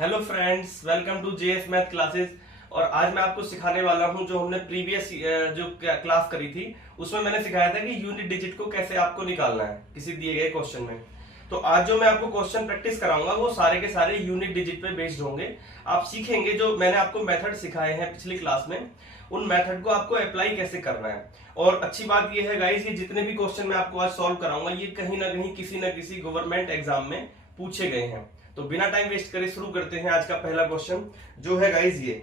Hello friends, welcome to JS math classes. और आज मैं आपको सिखाने वाला हूं जो हमने प्रीवियस जो क्लास करी थी उसमें मैंने सिखाया था कि यूनिट डिजिट को कैसे आपको निकालना है किसी दिए गए क्वेश्चन में। तो आज जो मैं आपको क्वेश्चन प्रैक्टिस कराऊंगा वो सारे के सारे यूनिट डिजिट पे बेस्ड होंगे। आप सीखेंगे जो मैंने आपको मेथड सिखाए हैं पिछली क्लास में, उन मेथड को आपको अप्लाई कैसे करना है। और अच्छी बात ये है गाइस, ये जितने भी क्वेश्चन मैं आपको आज सॉल्व कराऊंगा ये कहीं ना कहीं किसी न किसी गवर्नमेंट एग्जाम में पूछे गए हैं। तो बिना टाइम वेस्ट करे शुरू करते हैं आज का पहला क्वेश्चन जो है गाइस ये,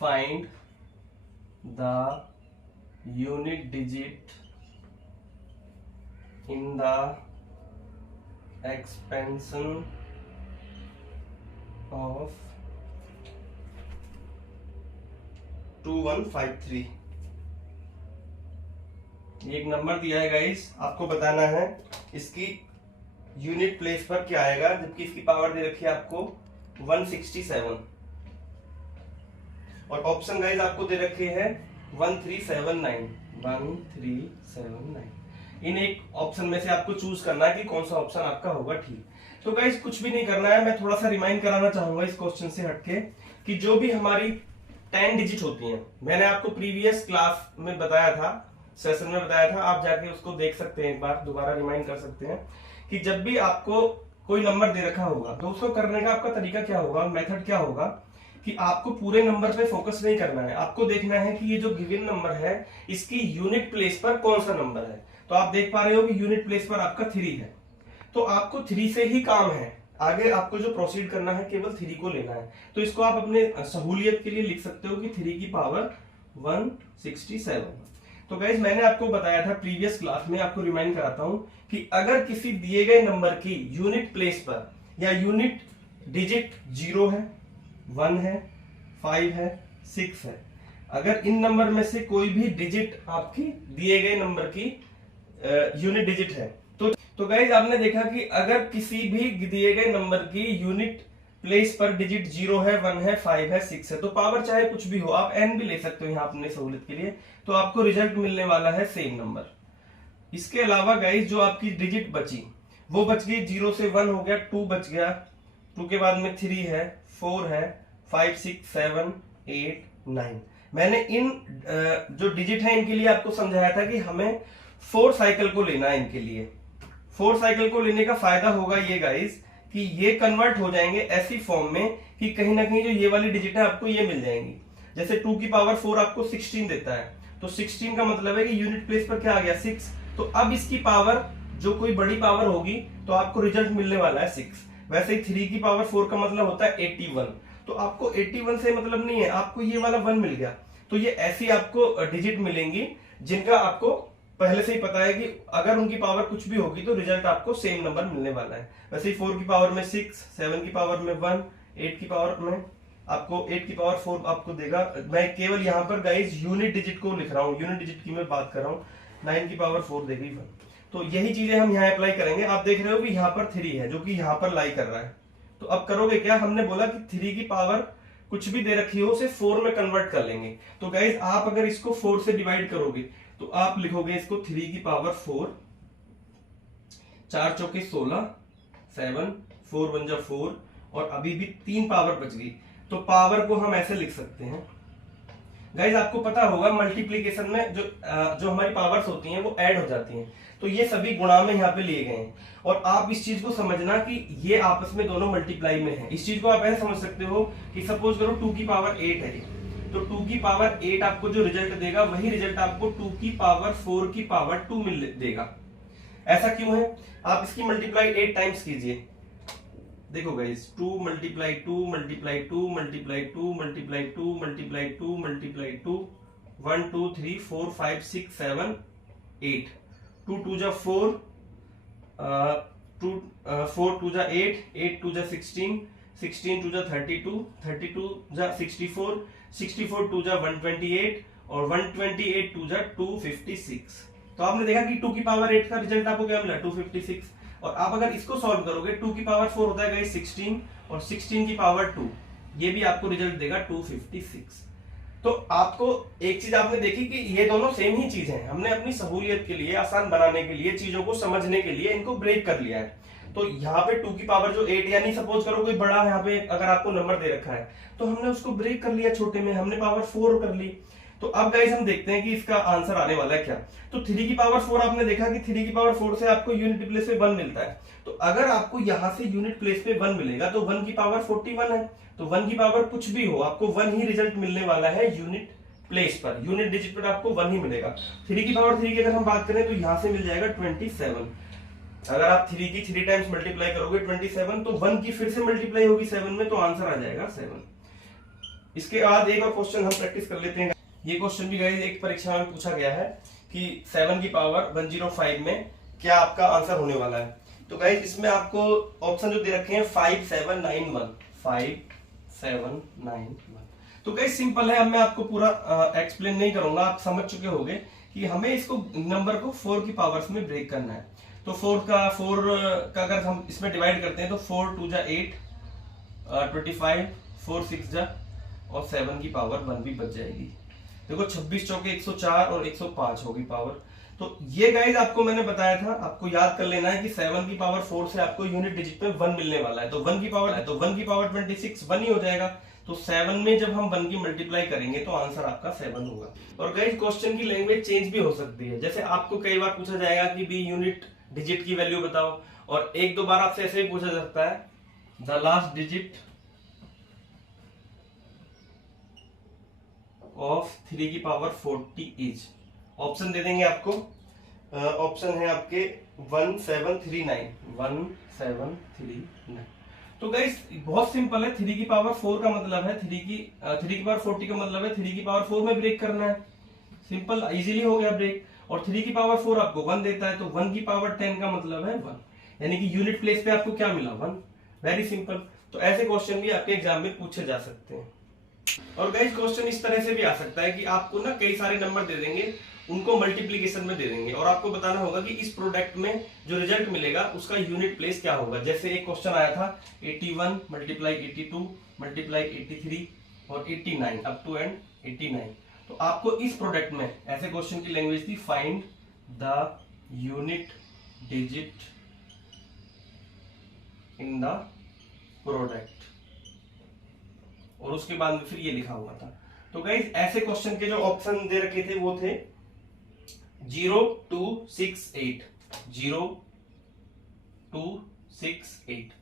find the unit digit in the expansion of 2153। एक नंबर दिया है गाइस, आपको बताना है इसकी यूनिट प्लेस पर क्या आएगा, जबकि इसकी पावर दे रखी है आपको 167 और ऑप्शन गाइस आपको दे रखे हैं 1379। इन एक ऑप्शन में से आपको चूज करना है कि कौन सा ऑप्शन आपका होगा ठीक। तो गाइस कुछ भी नहीं करना है, मैं थोड़ा सा रिमाइंड कराना चाहूंगा इस क्वेश्चन से हटके कि जो भी हमारी 10 डिजिट होती हैं, मैंने आपको प्रीवियस क्लास में बताया था, सेशन में बताया था, आप जाके उसको देख सकते हैं, एक बार दोबारा रिमाइंड कर सकते हैं कि जब भी आपको कोई नंबर दे रखा होगा तो उसको करने का आपका तरीका क्या होगा, मेथड क्या होगा कि आपको पूरे नंबर पे फोकस नहीं करना है, आपको देखना है कि ये जो गिवन नंबर है इसकी यूनिट प्लेस पर कौन सा नंबर है। तो आप देख पा रहे हो कि यूनिट प्लेस पर आपका 3 है, तो आपको 3 से ही काम है, आगे आपको जो प्रोसीड करना है केवल 3 को लेना है। तो इसको आप अपने सहूलियत के लिए लिख सकते हो कि 3 की पावर 167। तो गाइज मैंने आपको बताया था प्रीवियस क्लास में, आपको रिमाइंड कराता हूं कि अगर किसी दिए गए नंबर की यूनिट प्लेस पर या यूनिट डिजिट 0 है, 1 है, 5 है, 6 है, अगर इन नंबर में से कोई भी डिजिट आपकी दिए गए नंबर की यूनिट डिजिट है तो गाइज आपने देखा कि अगर किसी भी दिए गए नंबर की यूनिट प्लेस पर डिजिट 0 है, 1 है, 5 है, 6 है, तो पावर चाहे कुछ भी हो, आप n भी ले सकते हो यहाँ अपने सहूलियत के लिए, तो आपको रिजल्ट मिलने वाला है सेम नंबर। इसके अलावा गाइस जो आपकी डिजिट बची वो बच गई 0 से 1 हो गया, 2 बच गया, 2 के बाद में 3 है, 4 है, 5, 6, 7, 8, 9। मैंने इन जो डिजिट है इनके लिए आपको समझाया था कि हमें 4 साइकिल को लेना है। इनके लिए 4 साइकिल को लेने का फायदा होगा ये गाइस कि ये कन्वर्ट हो जाएंगे ऐसी फॉर्म में कि कहीं ना कहीं जो ये वाली डिजिट है आपको ये मिल जाएंगी। जैसे 2 की पावर 4 आपको 16 देता है, तो 16 का मतलब है कि यूनिट प्लेस पर क्या आ गया 6। तो अब इसकी पावर जो कोई बड़ी पावर होगी तो आपको रिजल्ट मिलने वाला है 6। वैसे ही 3 की पावर 4 का मतलब होता है 81, तो आपको 81 से मतलब नहीं है, आपको ये वाला 1 मिल गया। तो ये ऐसी आपको डिजिट मिलेंगी जिनका आपको पहले से ही पता है कि अगर उनकी पावर कुछ भी होगी तो रिजल्ट आपको सेम नंबर मिलने वाला है। वैसे ही 4 की पावर में 6, 7 की पावर में 1, 8 की पावर में आपको 8 की पावर 4 आपको देगा। मैं केवल यहाँ पर गाइस यूनिट डिजिट को लिख रहा हूँ, यूनिट डिजिट की मैं बात कर रहा हूँ। 9 की पावर 4 देगी 1। तो यही चीजें हम यहाँ अप्लाई करेंगे। आप देख रहे हो कि यहाँ पर 3 है जो कि यहाँ पर लाई कर रहा है, तो अब करोगे क्या, हमने बोला कि 3 की पावर कुछ भी दे रखी हो उसे 4 में कन्वर्ट कर लेंगे। तो गाइज आप अगर इसको 4 से डिवाइड करोगे तो आप लिखोगे इसको 3 की पावर 4, 4 चौके 16, 7, 4 1 जा 4, और अभी भी 3 पावर बच गई। तो पावर को हम ऐसे लिख सकते हैं गाइज, आपको पता होगा मल्टीप्लीकेशन में जो हमारी पावर्स होती हैं वो ऐड हो जाती हैं, तो ये सभी गुणा में यहाँ पे लिए गए हैं। और आप इस चीज को समझना कि ये आपस में दोनों मल्टीप्लाई में है। इस चीज को आप ऐसे समझ सकते हो कि सपोज करो 2 की पावर 8 है, तो 2 की पावर 8 आपको जो रिजल्ट देगा वही रिजल्ट आपको 2 की पावर 4 की पावर 2 मिल देगा। ऐसा क्यों है, आप इसकी मल्टीप्लाई 8 टाइम्स कीजिए, देखो guys 2 multiply 2 multiply 2 multiply 2 multiply 2 multiply 2 multiply 2, 1 2 3 4 5 6 7 8, 2 2 जा 4, 4 2 जा 8, 8 2 जा 16, 16 2 जा 32, 32 जा 64, 64 2 जा 128, और 128 2 जा 256। तो आपने देखा कि 2 की पावर 8 का रिजल्ट आपको क्या मिला 256। और आप अगर इसको सॉल्व करोगे 2 की पावर 4 होता है 16, और 16 की पावर 2, ये भी आपको रिजल्ट देगा 256। तो आपको एक चीज आपने देखी कि ये दोनों सेम ही चीज है, हमने अपनी सहूलियत के लिए, आसान बनाने के लिए, चीजों को समझने के लिए इनको ब्रेक कर लिया है। तो यहाँ पे 2 की पावर जो 8, यानी सपोज करो कोई बड़ा यहाँ पे अगर आपको नंबर दे रखा है तो हमने उसको ब्रेक कर लिया छोटे में, हमने पावर 4 कर ली। तो अब गाइस हम देखते हैं कि इसका आंसर आने वाला है क्या। तो 3 की पावर 4 आपने देखा कि 3 की पावर 4 से आपको यूनिट प्लेस पे 1 मिलता है। तो अगर आपको यहां से यूनिट प्लेस पे 1 मिलेगा तो 1 की पावर 41 है, तो 1 की पावर कुछ भी हो आपको 1 ही रिजल्ट मिलने वाला है यूनिट प्लेस पर, यूनिट डिजिट पर आपको 1 ही मिलेगा। 3 की पावर 3 की अगर हम बात करें तो यहां से मिल जाएगा 27। अगर आप 3 की 3 टाइम्स मल्टीप्लाई करोगे 27, तो 1 की फिर से मल्टीप्लाई होगी 7 में, तो आंसर आ जाएगा 7। इसके बाद एक और क्वेश्चन हम प्रैक्टिस कर लेते हैं। ये क्वेश्चन भी गाइस एक परीक्षा में पूछा गया है कि 7 की पावर 105 में क्या आपका आंसर होने वाला है। तो गाइस इसमें आपको ऑप्शन जो दे रखे हैं 5791, 5791। तो गाइस सिंपल है, अब मैं आपको पूरा एक्सप्लेन नहीं करूंगा, आप समझ चुके होंगे कि हमें इसको नंबर को 4 की पावर्स में ब्रेक करना है। तो 4 का अगर हम इसमें डिवाइड करते हैं तो 4 2 जा 8, 25, 4 6 जा और 7 की पावर 1 भी बच जाएगी। देखो 26 चौके 104 और 105 होगी पावर। तो ये गाइस आपको मैंने बताया था, आपको याद कर लेना है कि 7 की पावर 4 से आपको यूनिट डिजिट पे 1 मिलने वाला है। तो 1 की पावर 26 1 ही हो जाएगा। तो 7 में जब हम 1 की मल्टीप्लाई करेंगे तो आंसर आपका 7 होगा। और गाइस क्वेश्चन की लैंग्वेज चेंज भी हो सकती है, जैसे आपको कई बार पूछा जाएगा कि भी यूनिट डिजिट की वैल्यू बताओ, और एक दो बार आपसे ऐसे ही पूछा जा सकता है द लास्ट डिजिट ऑफ 3 की पावर 40 इज। ऑप्शन दे देंगे आपको, ऑप्शन है आपके 1739, 1739। तो गाइस बहुत सिंपल है, 3 की पावर 4 का मतलब है 3 की पावर 40 का मतलब है 3 की पावर 4 में ब्रेक करना है। सिंपल, इजीली हो गया ब्रेक। और 3 की पावर 4 आपको 1 देता है, तो 1 की पावर 10 का मतलब है 1, यानी कि यूनिट प्लेस पे आपको क्या मिला 1। Very simple. तो ऐसे क्वेश्चन भी आपके एग्जाम में पूछे जा सकते हैं। और गाइस क्वेश्चन इस तरह से भी आ सकता है कि आपको ना कई सारे नंबर दे देंगे, उनको मल्टीप्लीकेशन में दे देंगे और आपको बताना होगा कि इस प्रोडक्ट में जो रिजल्ट मिलेगा उसका यूनिट प्लेस क्या होगा। जैसे एक क्वेश्चन आया था 81 मल्टीप्लाई 82 मल्टीप्लाई 83 और 89 अप टू एंड 89। तो आपको इस प्रोडक्ट में ऐसे क्वेश्चन की लैंग्वेज थी find the unit digit in the product, और उसके बाद में फिर ये लिखा हुआ था। तो गाइस ऐसे क्वेश्चन के जो ऑप्शन दे रखे थे वो थे 0 2 6 8, 0 2 6 8।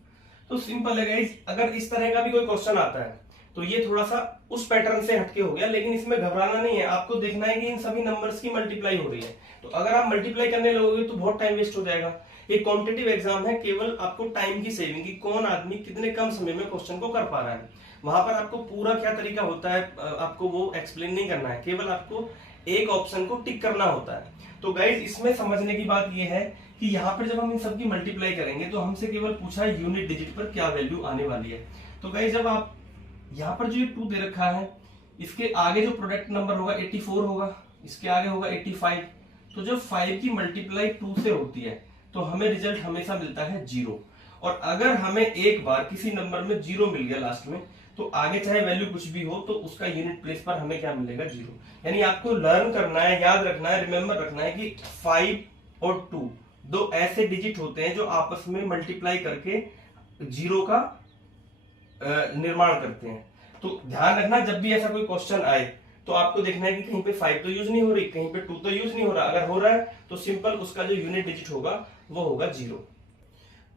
तो सिंपल है गाइस, अगर इस तरह का भी कोई क्वेश्चन आता है तो ये थोड़ा सा उस पैटर्न से हटके हो गया, लेकिन इसमें घबराना नहीं है। आपको देखना है कि इन सभी नंबर्स की मल्टीप्लाई हो रही है। तो अगर आप मल्टीप्लाई करने लगोगे तो बहुत टाइम वेस्ट हो जाएगा। ये कॉम्पिटिटिव एग्जाम है, केवल आपको टाइम की सेविंग की, कौन आदमी कितने कम समय में क्वेश्चन को कर पा रहा है। वहां पर आपको पूरा क्या तरीका होता है आपको वो एक्सप्लेन नहीं करना है, केवल आपको एक ऑप्शन को टिक करना होता है। तो गाइज इसमें समझने की बात यह है कि यहाँ पर जब हम इन सब की मल्टीप्लाई करेंगे तो हमसे केवल पूछा है यूनिट डिजिट पर क्या वैल्यू आने वाली है। तो गाइज जब आप यहाँ पर जो ये 2 दे रखा है, इसके आगे जो प्रोडक्ट नंबर होगा 84 होगा, इसके आगे होगा 85। तो जब 5 की मल्टीप्लाई 2 से होती है तो हमें रिजल्ट हमेशा मिलता है 0। और अगर हमें एक बार किसी नंबर में 0 मिल गया लास्ट में, तो आगे चाहे वैल्यू कुछ भी हो तो उसका यूनिट प्लेस पर हमें क्या मिलेगा 0। यानी आपको लर्न करना है, याद रखना है, रिमेंबर रखना है कि 5 और 2 दो ऐसे डिजिट होते हैं जो आपस में मल्टीप्लाई करके 0 का निर्माण करते हैं। तो ध्यान रखना, जब भी ऐसा कोई क्वेश्चन आए तो आपको देखना है कि कहीं पे 5 तो यूज नहीं हो रही, कहीं पे 2 तो यूज नहीं हो रहा। अगर हो रहा है तो सिंपल उसका जो यूनिट डिजिट होगा वो होगा 0।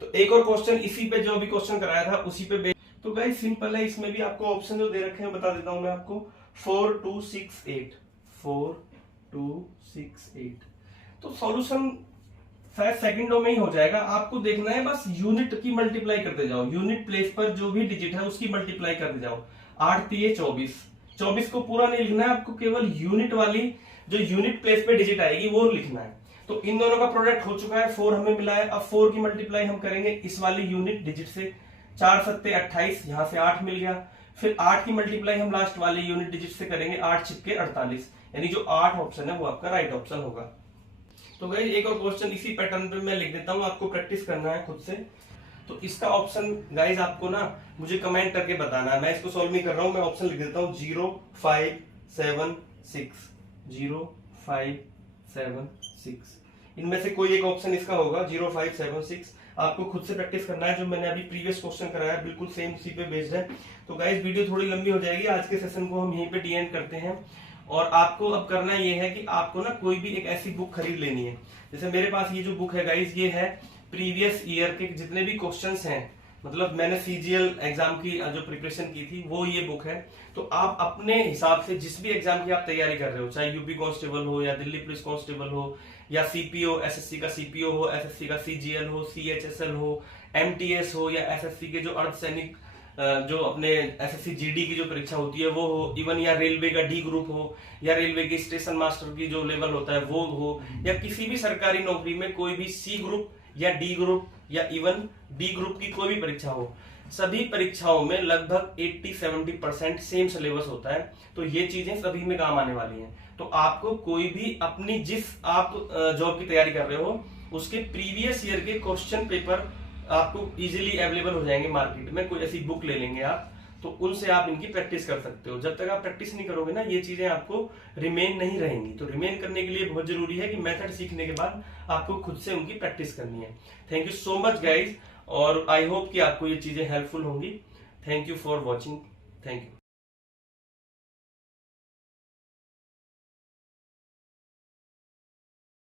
तो एक और क्वेश्चन इसी पे जो अभी क्वेश्चन कराया था उसी पे तो गाइस सिंपल है, इसमें भी आपको ऑप्शन जो दे रखे हैं बता देता हूं मैं आपको 4 2 6 8, 4 2 6 8। तो सॉल्यूशन शायद सेकंडों में ही हो जाएगा। आपको देखना है बस यूनिट की मल्टीप्लाई करते जाओ, यूनिट प्लेस पर जो भी डिजिट है उसकी मल्टीप्लाई करते जाओ। 8 3 24, 24 को पूरा नहीं लिखना है आपको, केवल यूनिट वाली जो यूनिट प्लेस पे डिजिट आएगी वो लिखना है। तो इन दोनों का प्रोडक्ट हो चुका है, 4 हमें मिला है। अब 4 की मल्टीप्लाई हम करेंगे इस वाली यूनिट डिजिट से, 4 7 28, यहां से 8 मिल गया। फिर 8 की मल्टीप्लाई हम लास्ट वाली यूनिट डिजिट से करेंगे, 8 छिपके 48, यानी जो 8 ऑप्शन है वो आपका राइट ऑप्शन होगा। तो गाइस एक और क्वेश्चन इसी पैटर्न पे मैं लिख देता हूं, आपको प्रैक्टिस करना है खुद से। तो इसका ऑप्शन गाइस आपको ना मुझे कमेंट करके बताना है, मैं इसको सॉल्व नहीं कर रहा हूं, मैं ऑप्शन लिख देता हूं 0 5 7 6, 0 5 7 6। इनमें से कोई एक ऑप्शन इसका होगा 0 5 7 6। आपको खुद से प्रैक्टिस करना है। जो मैंने अभी प्रीवियस क्वेश्चन कराया है बिल्कुल सेम उसी पे बेस्ड है। तो गाइस वीडियो थोड़ी लंबी हो जाएगी, आज के सेशन को हम यहीं पे डी एंड करते हैं। और आपको अब करना ये है कि आपको ना कोई भी एक ऐसी बुक खरीद लेनी है। जैसे मेरे पास ये जो बुक है गाइस, ये है प्रीवियस ईयर के जितने भी क्वेश्चंस हैं, मतलब मैंने सीजीएल एग्जाम की जो प्रिपरेशन की थी वो ये बुक है। तो आप अपने हिसाब से जिस भी एग्जाम की आप तैयारी कर रहे हो, चाहे यूपी कांस्टेबल हो या दिल्ली पुलिस कांस्टेबल हो या सीपीओ, एसएससी का सीपीओ हो, एसएससी का सीजीएल हो, सीएचएसएल हो, एमटीएस हो, या एसएससी के जो अर्धसैनिक जो अपने एसएससी जीडी की जो परीक्षा होती है वो हो, इवन या रेलवे का डी ग्रुप हो, या रेलवे की स्टेशन मास्टर की जो लेवल होता है वो हो, या किसी भी सरकारी नौकरी में कोई भी सी ग्रुप या डी ग्रुप या इवन डी ग्रुप की कोई भी परीक्षा हो, सभी परीक्षाओं में लगभग 80-70% सेम सिलेबस होता है। तो ये चीजें सभी में काम आने वाली हैं। तो आपको कोई भी अपनी जिस आप जॉब की तैयारी कर रहे हो उसके प्रीवियस ईयर के क्वेश्चन पेपर आपको इजीली अवेलेबल हो जाएंगे मार्केट में। कोई ऐसी बुक ले लेंगे आप, तो उनसे आप इनकी प्रैक्टिस कर सकते हो। जब तक आप प्रैक्टिस नहीं करोगे ना, ये चीजें आपको रिमेन नहीं रहेंगी। तो रिमेन करने के लिए बहुत जरूरी है कि मेथड सीखने के बाद आपको खुद से उनकी प्रैक्टिस करनी है। Thank you so much guys, और आई होप कि आपको ये चीजें हेल्पफुल होंगी। Thank you for watching. Thank you.